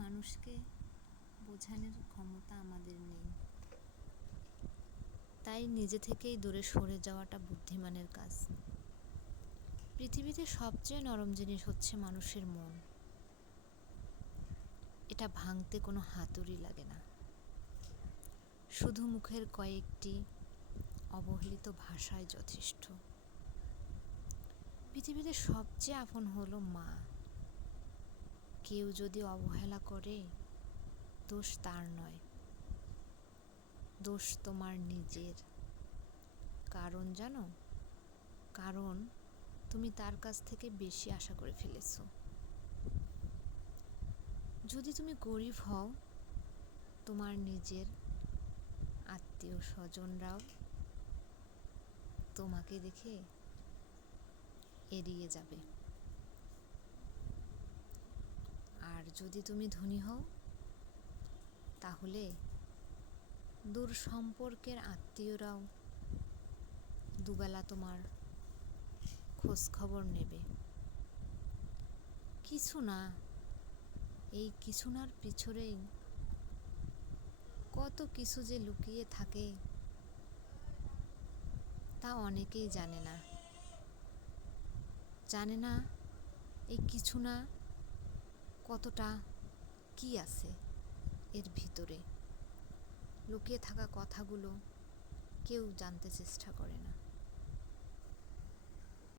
মানুষকে বোঝানোর ক্ষমতা আমাদের নেই, তাই নিজে থেকেই দূরে সরে যাওয়াটা বুদ্ধিমানের কাজ। পৃথিবীতে সবচেয়ে নরম জিনিস হচ্ছে মানুষের মন। এটা ভাঙতে কোনো হাতুড়ি লাগে না, শুধু মুখের কয়েকটি অবহেলিত ভাষাই যথেষ্ট। পৃথিবীতে সবচেয়ে আপন হলো মা। কেউ যদি অবহেলা করে, দোষ তার নয়, দোষ তোমার নিজের। কারণ জানো, কারণ তুমি তার কাছ থেকে বেশি আশা করে ফেলেছো। যদি তুমি গরিব হও, তোমার নিজের আত্মীয় স্বজনরাও তোমাকে দেখে এড়িয়ে যাবে। আর যদি তুমি ধনী হও, তাহলে দূর সম্পর্কের আত্মীয়রাও দুবেলা তোমার খোঁজ খবর নেবে। কিছু না, এই কিছু নার পিছনেই কত কিছু যে লুকিয়ে থাকে তা অনেকেই জানে না। জানে না এই কিছু না কতটা কি আছে এর ভিতরে। লুকিয়ে থাকা কথাগুলো কেউ জানতে চেষ্টা করে না।